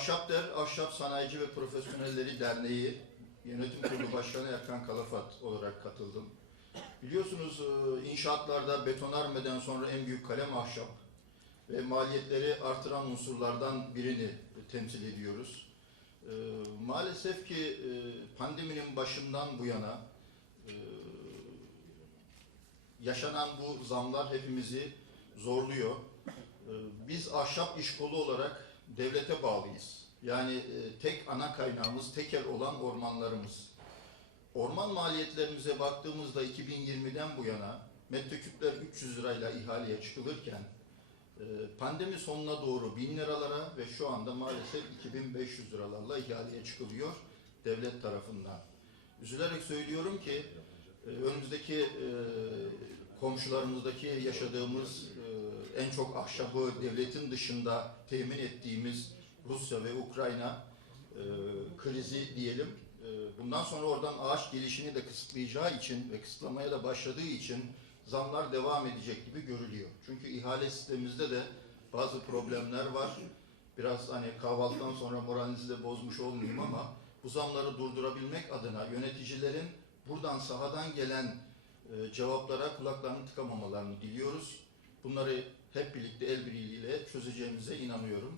Ahşap Sanayici ve Profesyonelleri Derneği Yönetim Kurulu Başkanı Erkan Kalafat olarak katıldım. Biliyorsunuz e, inşaatlarda betonarmeden sonra en büyük kalem ahşap ve maliyetleri artıran unsurlardan birini temsil ediyoruz. E, Maalesef ki e, pandeminin başından bu yana yaşanan bu zamlar hepimizi zorluyor. Biz ahşap iş kolu olarak devlete bağlıyız. Yani e, tek ana kaynağımız tekel olan ormanlarımız. Orman maliyetlerimize baktığımızda 2020'den bu yana metreküpler 300 lirayla ihaleye çıkılırken e, pandemi sonuna doğru 1000 liralara ve şu anda maalesef 2500 liralarla ihaleye çıkılıyor devlet tarafından. Üzülerek söylüyorum ki e, önümüzdeki e, komşularımızdaki yaşadığımız en çok ahşabı devletin dışında temin ettiğimiz Rusya ve Ukrayna e, krizi diyelim. E, bundan sonra oradan ağaç gelişini de kısıtlayacağı için ve kısıtlamaya da başladığı için zamlar devam edecek gibi görülüyor. Çünkü ihale sistemimizde de bazı problemler var. Biraz hani kahvaltıdan sonra moralinizi de bozmuş olmayayım ama bu zamları durdurabilmek adına yöneticilerin buradan sahadan gelen e, cevaplara kulaklarını tıkamamalarını diliyoruz. Bunları hep birlikte el birliğiyle çözeceğimize inanıyorum.